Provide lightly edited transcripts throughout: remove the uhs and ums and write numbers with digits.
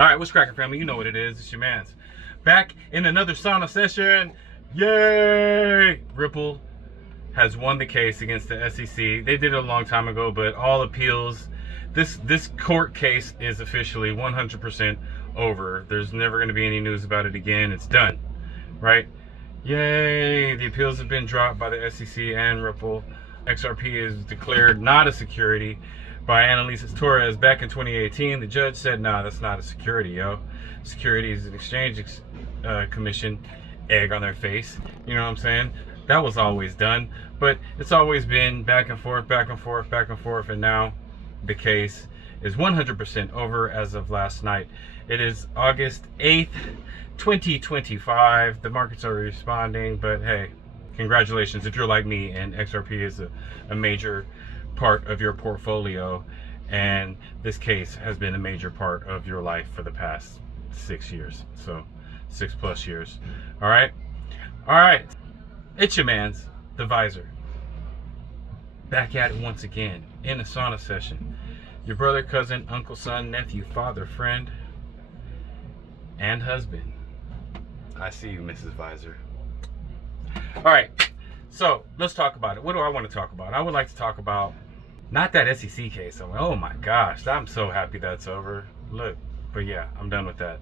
All right, what's cracking, family? You know what it is. It's your man's back in another sauna session. Yay! Ripple has won the case against the SEC. They did it a long time ago, but all appeals. This court case is officially 100% over. There's never going to be any news about it again. It's done, right? Yay! The appeals have been dropped by the SEC and Ripple. XRP is declared not a security by Annalisa Torres back in 2018. The judge said, nah, that's not a security, yo. Security is an exchange commission. Egg on their face. You know what I'm saying? That was always done. But it's always been back and forth, back and forth, back and forth. And now the case is 100% over as of last night. It is August 8th, 2025. The markets are responding, but hey, congratulations if you're like me and XRP is a major part of your portfolio, and this case has been a major part of your life for the past 6 years, so 6+ years. All right, it's your man's the Visor, back at it once again in a sauna session. Your brother, cousin, uncle, son, nephew, father, friend, and husband. I see you, Mrs. Visor. All right, so let's talk about it. What do I want to talk about? I would like to talk about not that SEC case. Oh my gosh, I'm so happy that's over. Look, but yeah, I'm done with that.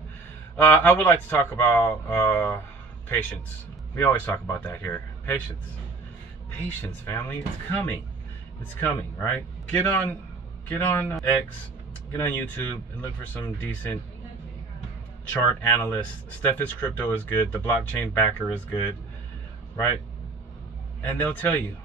I would like to talk about patience. We always talk about that here. Patience, family. It's coming, right? Get on X, get on YouTube, and look for some decent chart analysts. Stephens Crypto is good. The Blockchain Backer is good, right? And they'll tell you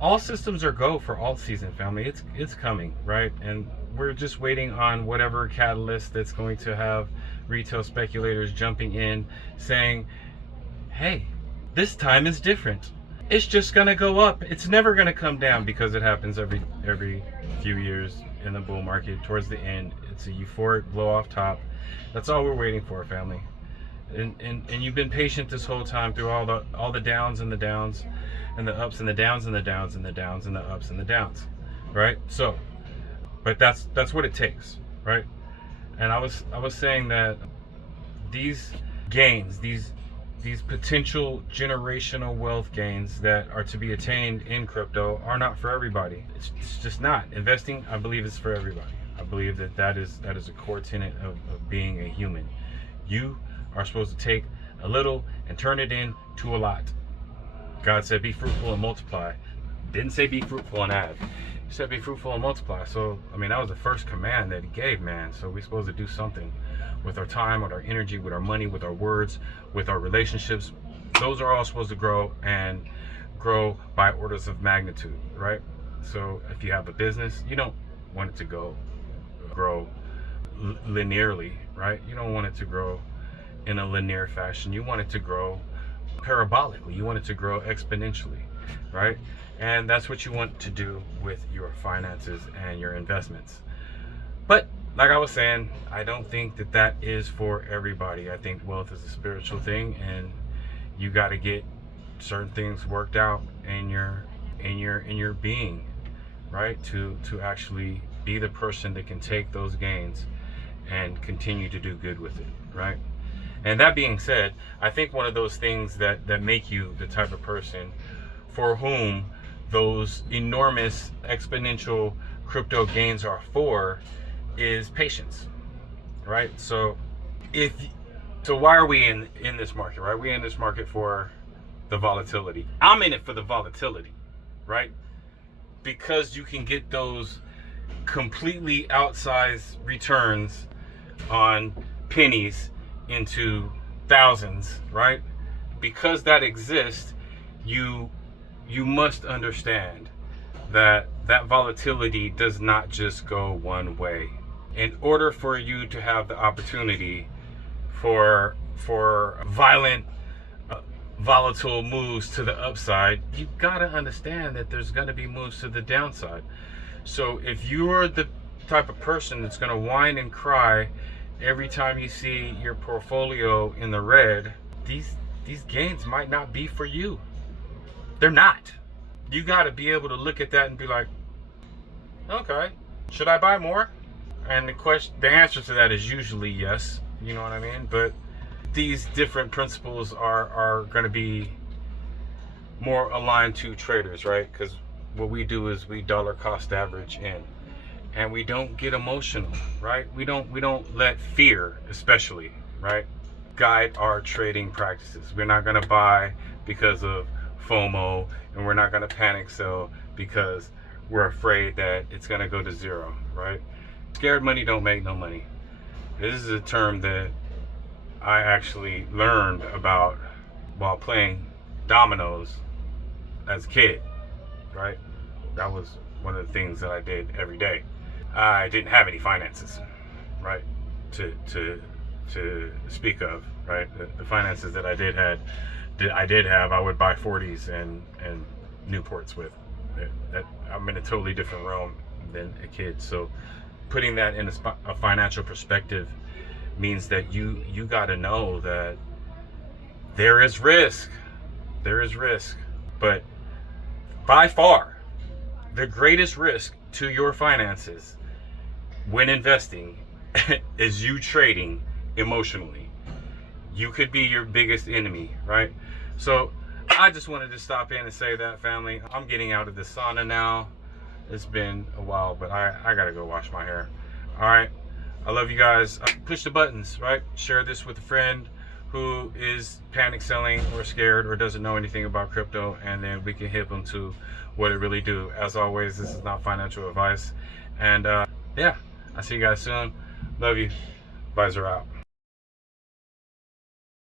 all systems are go for alt season, family. It's coming, right? And we're just waiting on whatever catalyst that's going to have retail speculators jumping in saying, hey, this time is different. It's just gonna go up. It's never gonna come down, because it happens every few years in the bull market. Towards the end, it's a euphoric blow off top. That's all we're waiting for, family. And you've been patient this whole time through all the downs and the downs and the ups and the downs and the downs and the downs and the ups and the downs, right? So, but that's what it takes, right? And I was saying that these gains, these potential generational wealth gains that are to be attained in crypto are not for everybody. It's just not. Investing, I believe, is for everybody. I believe that is a core tenet of being a human. You are supposed to take a little and turn it into a lot. God said, be fruitful and multiply. Didn't say be fruitful and add. He said, be fruitful and multiply. So, I mean, that was the first command that he gave, man. So we're supposed to do something with our time, with our energy, with our money, with our words, with our relationships. Those are all supposed to grow, and grow by orders of magnitude, right? So if you have a business, you don't want it to grow linearly, right? You don't want it to grow in a linear fashion. You want it to grow parabolically. You want it to grow exponentially, right? And that's what you want to do with your finances and your investments. But like I was saying, I don't think that is for everybody. I think wealth is a spiritual thing, and you got to get certain things worked out in your being, right? To actually be the person that can take those gains and continue to do good with it, right? And that being said, I think one of those things that make you the type of person for whom those enormous exponential crypto gains are for is patience, right? So why are we in this market, right? We're in this market for the volatility. I'm in it for the volatility, right? Because you can get those completely outsized returns on pennies into thousands, right? Because that exists, you must understand that volatility does not just go one way. In order for you to have the opportunity for violent volatile moves to the upside, you gotta understand that there's gonna be moves to the downside. So if you're the type of person that's gonna whine and cry every time you see your portfolio in the red, these gains might not be for you. They're not. You got to be able to look at that and be like, okay, should I buy more? And the answer to that is usually yes. You know what I mean? But these different principles are going to be more aligned to traders, right? Because what we do is we dollar cost average in, and we don't get emotional, right? We don't let fear, especially, right, guide our trading practices. We're not going to buy because of FOMO, and we're not going to panic sell because we're afraid that it's going to go to zero, right? Scared money don't make no money. This is a term that I actually learned about while playing dominoes as a kid, right? That was one of the things that I did every day. I didn't have any finances, right, to speak of, right? The finances that I did have, I would buy 40s and Newports with. That I'm in a totally different realm than a kid. So putting that in a financial perspective means that you got to know that there is risk. There is risk, but by far the greatest risk to your finances when investing is you trading emotionally. You could be your biggest enemy, right? So I just wanted to stop in and say that, family. I'm getting out of the sauna now. It's been a while, but I gotta go wash my hair. All right, I love you guys. Push the buttons, right? Share this with a friend who is panic selling or scared or doesn't know anything about crypto, and then we can hit them to what it really do. As always, this is not financial advice. And yeah, I'll see you guys soon. Love you. Visor out.